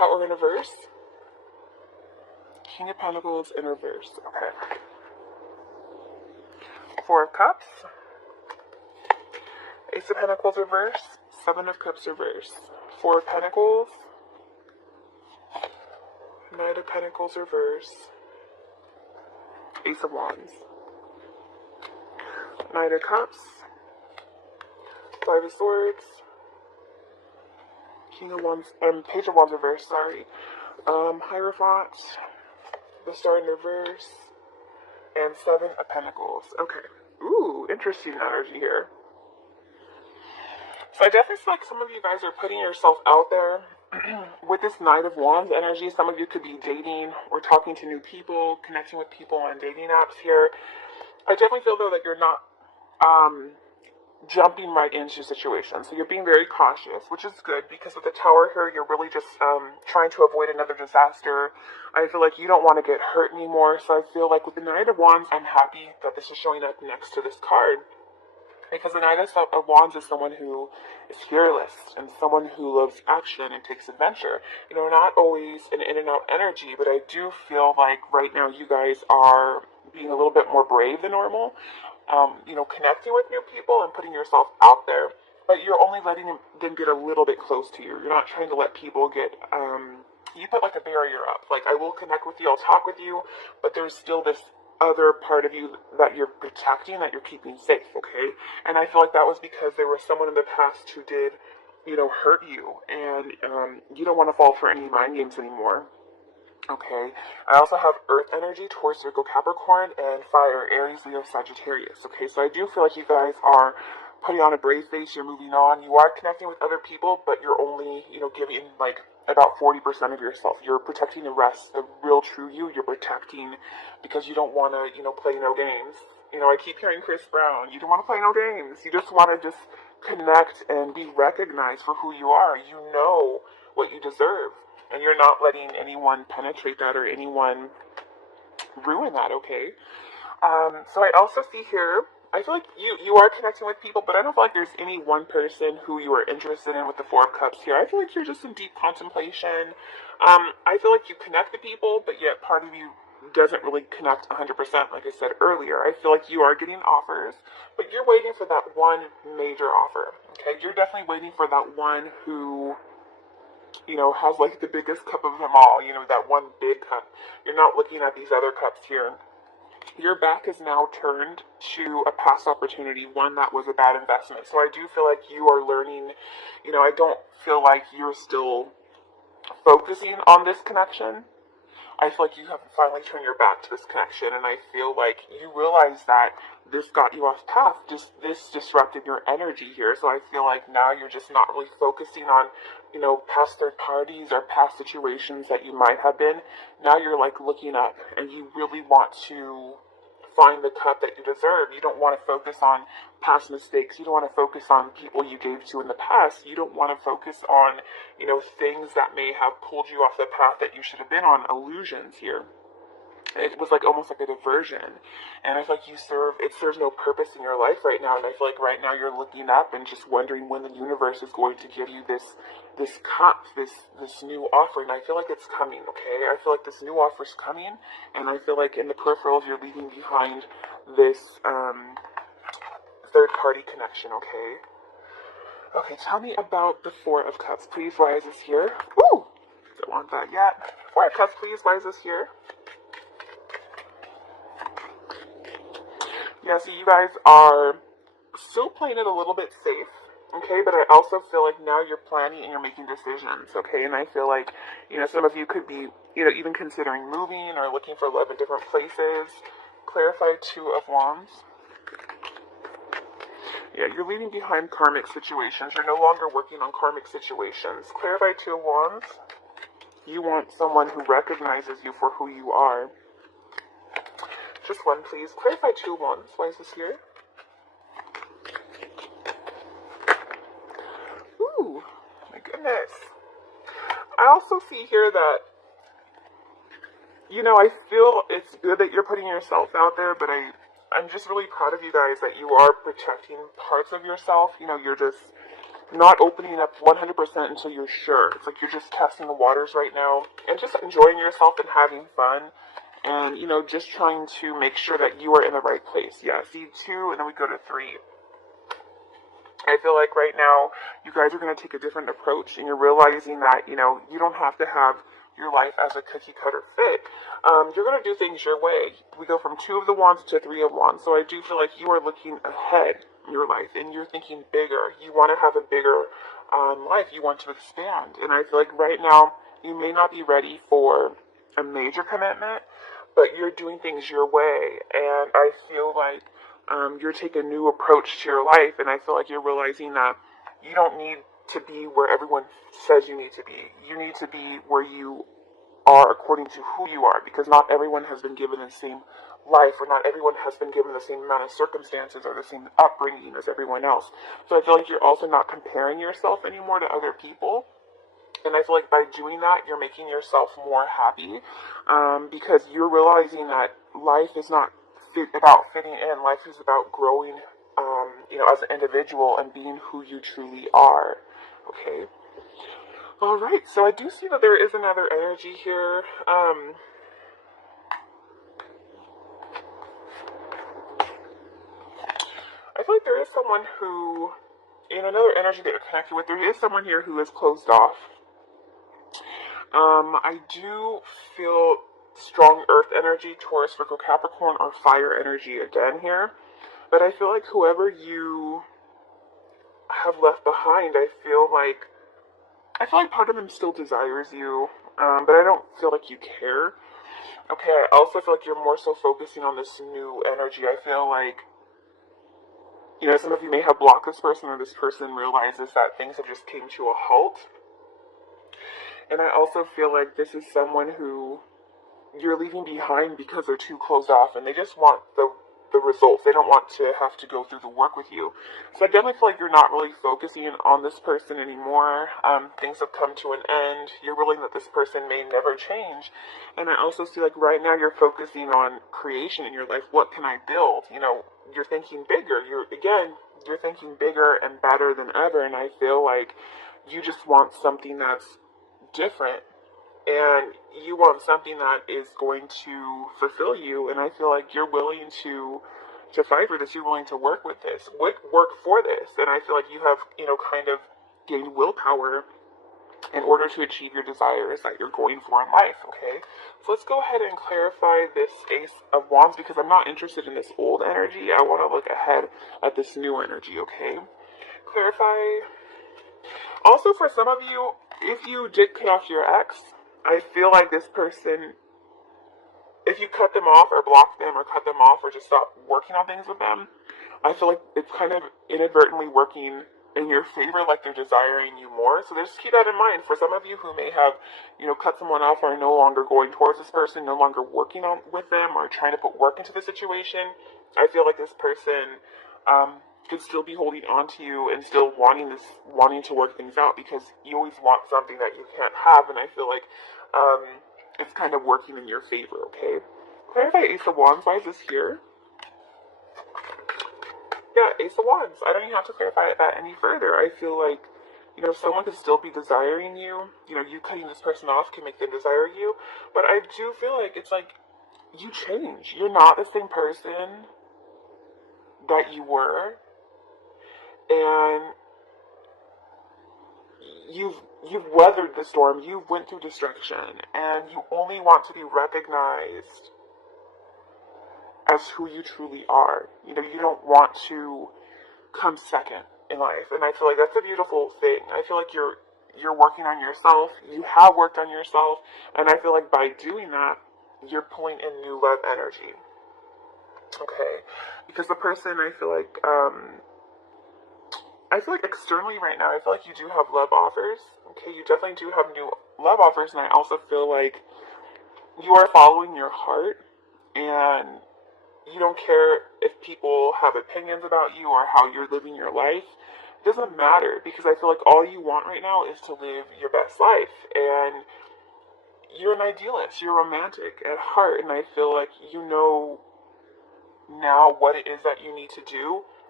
Tower in reverse. King of Pentacles in reverse. Okay. Four of Cups. Ace of Pentacles reverse. Seven of Cups reverse. Four of Pentacles. Knight of Pentacles reverse. Ace of Wands. Knight of Cups. Five of Swords. King of Wands, Page of Wands reverse, sorry. Hierophant, the Star in reverse, and Seven of Pentacles. Okay. Ooh, interesting energy here. So I definitely feel like some of you guys are putting yourself out there with this Knight of Wands energy. Some of you could be dating or talking to new people, connecting with people on dating apps here. I definitely feel, though, that you're not jumping right into situations. So you're being very cautious, which is good, because with the Tower here, you're really just trying to avoid another disaster. I feel like you don't want to get hurt anymore. So I feel like with the Knight of Wands, I'm happy that this is showing up next to this card. Because the Knight of Wands is someone who is fearless and someone who loves action and takes adventure. You know, not always an in and out energy, but I do feel like right now you guys are being a little bit more brave than normal. You know, connecting with new people and putting yourself out there, but you're only letting them get a little bit close to you. You're not trying to let people get, you put like a barrier up. Like, I will connect with you, I'll talk with you, but there's still this other part of you that you're protecting, that you're keeping safe, okay? And I feel like that was because there was someone in the past who did, you know, hurt you, and you don't want to fall for any mind games anymore. Okay, I also have Earth energy, Taurus, Virgo, Capricorn, and Fire, Aries, Leo, Sagittarius. Okay, so I do feel like you guys are putting on a brave face, you're moving on, you are connecting with other people, but you're only, you know, giving like about 40% of yourself. You're protecting the rest, the real true you, you're protecting because you don't want to, you know, play no games. You know, I keep hearing Chris Brown, you don't want to play no games. You just want to just connect and be recognized for who you are. You know what you deserve. And you're not letting anyone penetrate that or anyone ruin that, okay? So I also see here, I feel like you are connecting with people, but I don't feel like there's any one person who you are interested in with the Four of Cups here. I feel like you're just in deep contemplation. I feel like you connect to people, but yet part of you doesn't really connect 100%, like I said earlier. I feel like you are getting offers, but you're waiting for that one major offer, okay? You're definitely waiting for that one who, you know, has like the biggest cup of them all, you know, that one big cup. You're not looking at these other cups here. Your back is now turned to a past opportunity, one that was a bad investment. So I do feel like you are learning, you know, I don't feel like you're still focusing on this connection. I feel like you have finally turned your back to this connection, and I feel like you realize that this got you off path. This disrupted your energy here. So I feel like now you're just not really focusing on, you know, past third parties or past situations that you might have been. Now you're like looking up, and you really want to find the cup that you deserve. You don't want to focus on past mistakes. You don't want to focus on people you gave to in the past. You don't want to focus on, you know, things that may have pulled you off the path that you should have been on, illusions here. It was like almost like a diversion, and I feel like it serves no purpose in your life right now. And I feel like right now you're looking up and just wondering when the universe is going to give you this cup, this new offering. I feel like it's coming, okay? I feel like this new offer is coming, and I feel like in the peripherals you're leaving behind this third party connection, okay? Okay, tell me about the Four of Cups, please. Why is this here? Ooh, don't want that yet. Four of Cups, please. Why is this here? Yeah, so you guys are still playing it a little bit safe, okay? But I also feel like now you're planning and you're making decisions, okay? And I feel like, you know, some of you could be, you know, even considering moving or looking for love in different places. Clarify Two of Wands. Yeah, you're leaving behind karmic situations. You're no longer working on karmic situations. Clarify Two of Wands. You want someone who recognizes you for who you are. Just one, please. Clarify Two of Wands. Why is this here? Ooh, my goodness. I also see here that, you know, I feel it's good that you're putting yourself out there, but I'm just really proud of you guys that you are protecting parts of yourself. You know, you're just not opening up 100% until you're sure. It's like you're just testing the waters right now and just enjoying yourself and having fun. And, just trying to make sure that you are in the right place. Yeah, see 2, and then we go to 3. I feel like right now, you guys are going to take a different approach, and you're realizing that, you don't have to have your life as a cookie cutter fit. You're going to do things your way. We go from 2 of the wands to 3 of wands. So I do feel like you are looking ahead in your life, and you're thinking bigger. You want to have a bigger life. You want to expand. And I feel like right now, you may not be ready for a major commitment, but you're doing things your way, and I feel like you're taking a new approach to your life, and I feel like you're realizing that you don't need to be where everyone says you need to be. You need to be where you are according to who you are, because not everyone has been given the same life, or not everyone has been given the same amount of circumstances or the same upbringing as everyone else. So I feel like you're also not comparing yourself anymore to other people. And I feel like by doing that, you're making yourself more happy, because you're realizing that life is not about fitting in. Life is about growing, as an individual and being who you truly are. Okay. All right. So I do see that there is another energy here. I feel like there is someone who, in another energy that you're connected with, there is someone here who is closed off. I do feel strong earth energy, Taurus, Virgo, Capricorn, or fire energy again here. But I feel like whoever you have left behind, I feel like part of them still desires you, but I don't feel like you care. Okay, I also feel like you're more so focusing on this new energy. I feel like, some of you may have blocked this person, or this person realizes that things have just came to a halt. And I also feel like this is someone who you're leaving behind because they're too closed off, and they just want the results. They don't want to have to go through the work with you. So I definitely feel like you're not really focusing on this person anymore. Things have come to an end. You're willing that this person may never change. And I also feel like right now you're focusing on creation in your life. What can I build? You're thinking bigger. You're thinking bigger and better than ever. And I feel like you just want something that's different, and you want something that is going to fulfill you. And I feel like you're willing to fight for this. You're willing to work with this, work for this. And I feel like you have, kind of gained willpower in order to achieve your desires that you're going for in life. Okay, so let's go ahead and clarify this Ace of Wands, because I'm not interested in this old energy. I want to look ahead at this new energy. Okay, clarify. Also, for some of you, if you did cut off your ex, I feel like this person, if you cut them off or block them or cut them off or just stop working on things with them, I feel like it's kind of inadvertently working in your favor, like they're desiring you more. So just keep that in mind. For some of you who may have, cut someone off, or are no longer going towards this person, no longer working on with them, or trying to put work into the situation, I feel like this person could still be holding on to you and still wanting to work things out, because you always want something that you can't have. And I feel like it's kind of working in your favor. Okay, clarify Ace of Wands. Why is this here? Yeah, Ace of Wands. I don't even have to clarify that any further. I feel like, someone could still be desiring you. You cutting this person off can make them desire you. But I do feel like it's like you change. You're not the same person that you were. And you've weathered the storm. You've went through destruction. And you only want to be recognized as who you truly are. You don't want to come second in life. And I feel like that's a beautiful thing. I feel like you're working on yourself. You have worked on yourself. And I feel like by doing that, you're pulling in new love energy. Okay. Because the person, I feel like externally right now, I feel like you do have love offers. Okay, you definitely do have new love offers. And I also feel like you are following your heart, and you don't care if people have opinions about you or how you're living your life. It doesn't matter, because I feel like all you want right now is to live your best life. And you're an idealist. You're romantic at heart. And I feel like you know now what it is that you need to do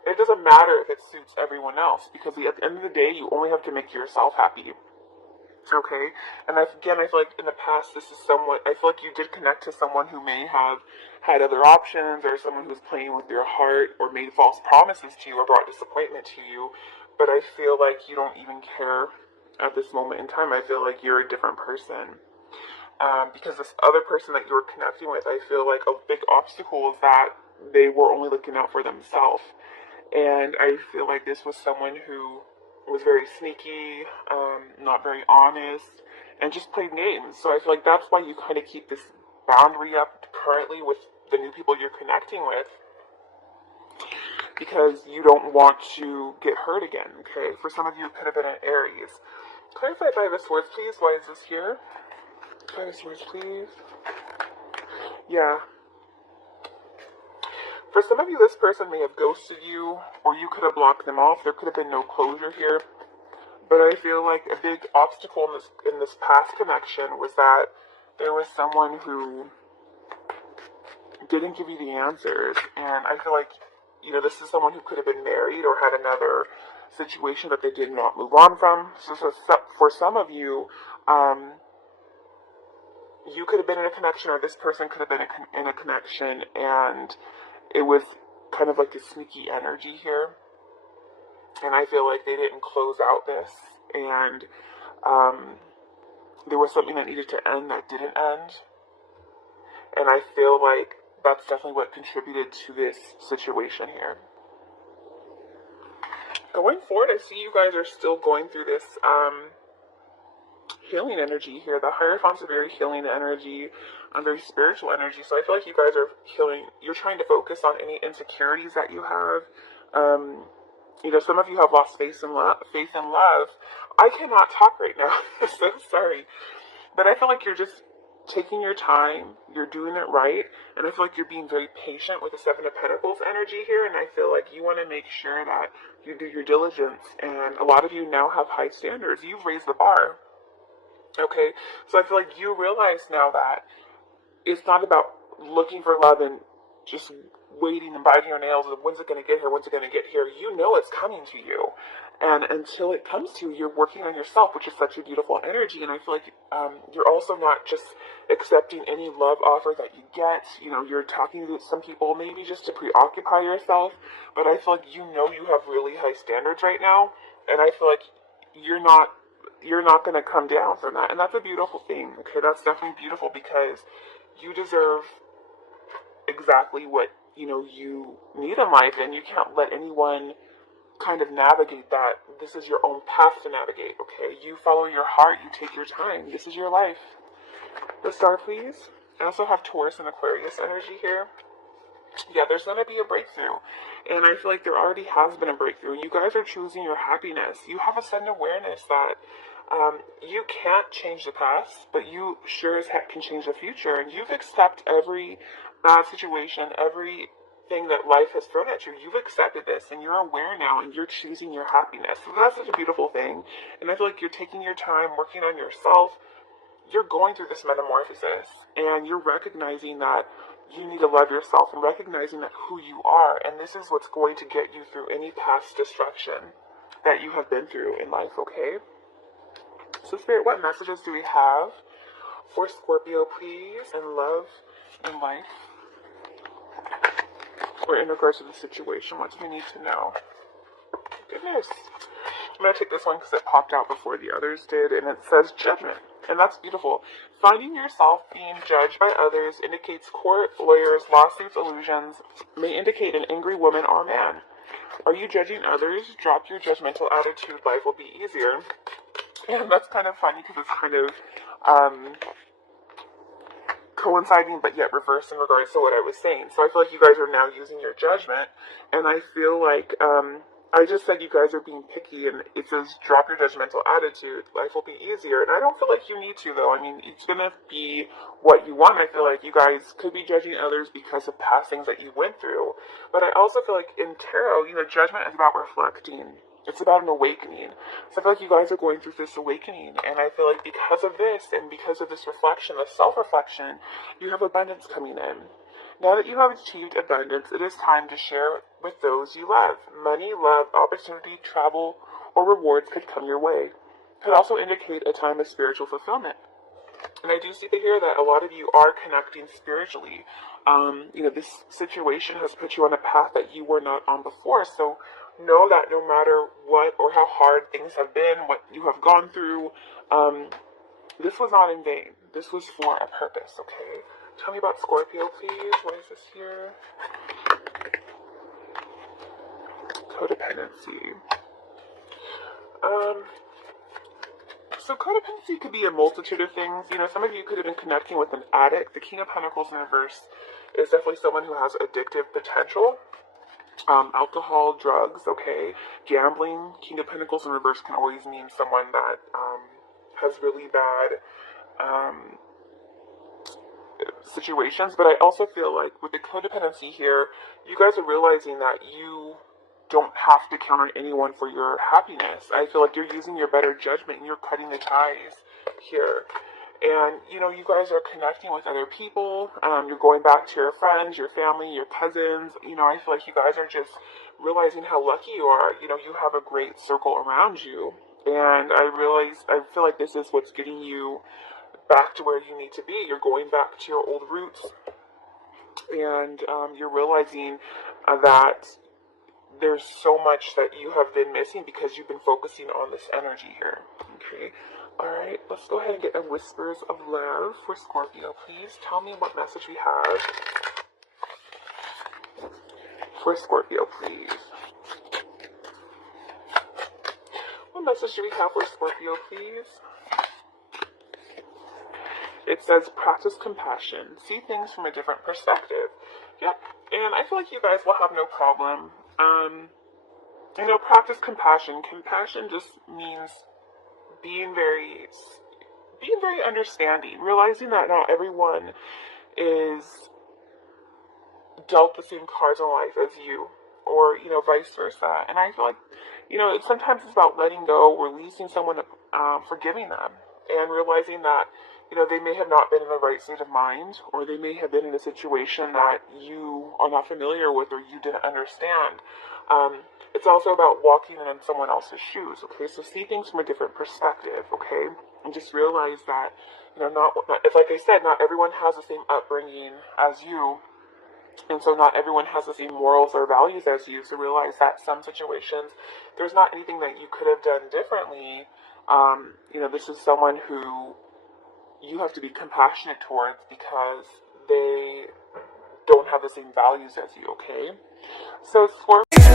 It doesn't matter if it suits everyone else, because at the end of the day, you only have to make yourself happy. Okay, and again, I feel like in the past, this is somewhat, I feel like you did connect to someone who may have had other options, or someone who's playing with your heart, or made false promises to you, or brought disappointment to you, but I feel like you don't even care at this moment in time. I feel like you're a different person. Because this other person that you were connecting with, I feel like a big obstacle is that they were only looking out for themselves. And I feel like this was someone who was very sneaky, not very honest, and just played games. So I feel like that's why you kind of keep this boundary up currently with the new people you're connecting with, because you don't want to get hurt again, okay? For some of you, it could have been an Aries. Clarify Five of Swords, please. Why is this here? Five of Swords, please. Yeah. For some of you, this person may have ghosted you, or you could have blocked them off. There could have been no closure here. But I feel like a big obstacle in this past connection was that there was someone who didn't give you the answers. And I feel like, you know, this is someone who could have been married or had another situation that they did not move on from. So for some of you, you could have been in a connection, or this person could have been in a connection, and it was kind of like a sneaky energy here. And I feel like they didn't close out this, and there was something that needed to end that didn't end. And I feel like that's definitely what contributed to this situation here. Going forward, I see you guys are still going through this healing energy here. The Hierophant's a very healing energy, very spiritual energy. So I feel like you guys are healing. You're trying to focus on any insecurities that you have. You know, some of you have lost faith in love. I cannot talk right now. I'm so sorry. But I feel like you're just taking your time. You're doing it right. And I feel like you're being very patient with the Seven of Pentacles energy here. And I feel like you want to make sure that you do your diligence. And a lot of you now have high standards. You've raised the bar. Okay? So I feel like you realize now that it's not about looking for love and just waiting and biting your nails and when's it going to get here, when's it going to get here. You know it's coming to you. And until it comes to you, you're working on yourself, which is such a beautiful energy. And I feel like you're also not just accepting any love offer that you get. You know, you're talking to some people maybe just to preoccupy yourself. But I feel like you know you have really high standards right now. And I feel like you're not going to come down from that. And that's a beautiful thing. Okay, that's definitely beautiful, because you deserve exactly what, you know, you need in life, and you can't let anyone kind of navigate that. This is your own path to navigate, okay? You follow your heart, you take your time. This is your life. The star, please. I also have Taurus and Aquarius energy here. Yeah, there's going to be a breakthrough. And I feel like there already has been a breakthrough. You guys are choosing your happiness. You have a sudden awareness that you can't change the past, but you sure as heck can change the future. And you've accepted every bad situation, everything that life has thrown at you. You've accepted this, and you're aware now, and you're choosing your happiness. So that's such a beautiful thing. And I feel like you're taking your time, working on yourself. You're going through this metamorphosis, and you're recognizing that you need to love yourself, and recognizing that who you are. And this is what's going to get you through any past destruction that you have been through in life, okay? So Spirit, what messages do we have for Scorpio, please, in love and life? Or in regards to the situation, what do we need to know? Goodness. I'm going to take this one because it popped out before the others did, and it says judgment. And that's beautiful. Finding yourself being judged by others indicates court, lawyers, lawsuits, illusions, may indicate an angry woman or man. Are you judging others? Drop your judgmental attitude. Life will be easier. And that's kind of funny because it's kind of coinciding but yet reversed in regards to what I was saying. So I feel like you guys are now using your judgment, and I feel like I just said you guys are being picky, and it says drop your judgmental attitude, life will be easier. And I don't feel like you need to, though. I mean, it's going to be what you want. I feel like you guys could be judging others because of past things that you went through. But I also feel like in tarot, you know, judgment is about reflecting. It's about an awakening. So I feel like you guys are going through this awakening, and I feel like because of this, and because of this reflection, this self-reflection, you have abundance coming in. Now that you have achieved abundance, it is time to share with those you love. Money, love, opportunity, travel, or rewards could come your way. It could also indicate a time of spiritual fulfillment. And I do see here that a lot of you are connecting spiritually. This situation has put you on a path that you were not on before. So know that no matter what or how hard things have been, what you have gone through, this was not in vain. This was for a purpose, okay? Tell me about Scorpio, please. What is this here? Codependency. So codependency could be a multitude of things. Some of you could have been connecting with an addict. The King of Pentacles in reverse is definitely someone who has addictive potential. Alcohol, drugs, okay. Gambling. King of Pentacles in reverse can always mean someone that has really bad situations. But I also feel like with the codependency here, you guys are realizing that you don't have to count on anyone for your happiness. I feel like you're using your better judgment and you're cutting the ties here. And, you guys are connecting with other people. You're going back to your friends, your family, your cousins. I feel like you guys are just realizing how lucky you are. You have a great circle around you. And I feel like this is what's getting you back to where you need to be. You're going back to your old roots. And you're realizing that there's so much that you have been missing because you've been focusing on this energy here. Okay. Alright, let's go ahead and get a Whispers of Love for Scorpio, please. Tell me what message we have for Scorpio, please. What message do we have for Scorpio, please? It says, practice compassion. See things from a different perspective. Yep. And I feel like you guys will have no problem. Practice compassion. Compassion just means being very understanding. Realizing that not everyone is dealt the same cards in life as you. Or, vice versa. And I feel like, sometimes it's about letting go, releasing someone, forgiving them. And realizing that, they may have not been in the right state of mind, or they may have been in a situation that you are not familiar with or you didn't understand. It's also about walking in someone else's shoes, okay? So see things from a different perspective, okay? And just realize that, it's like I said, not everyone has the same upbringing as you. And so not everyone has the same morals or values as you. So realize that some situations, there's not anything that you could have done differently. This is someone who you have to be compassionate towards because they don't have the same values as you, okay? So Scorpio.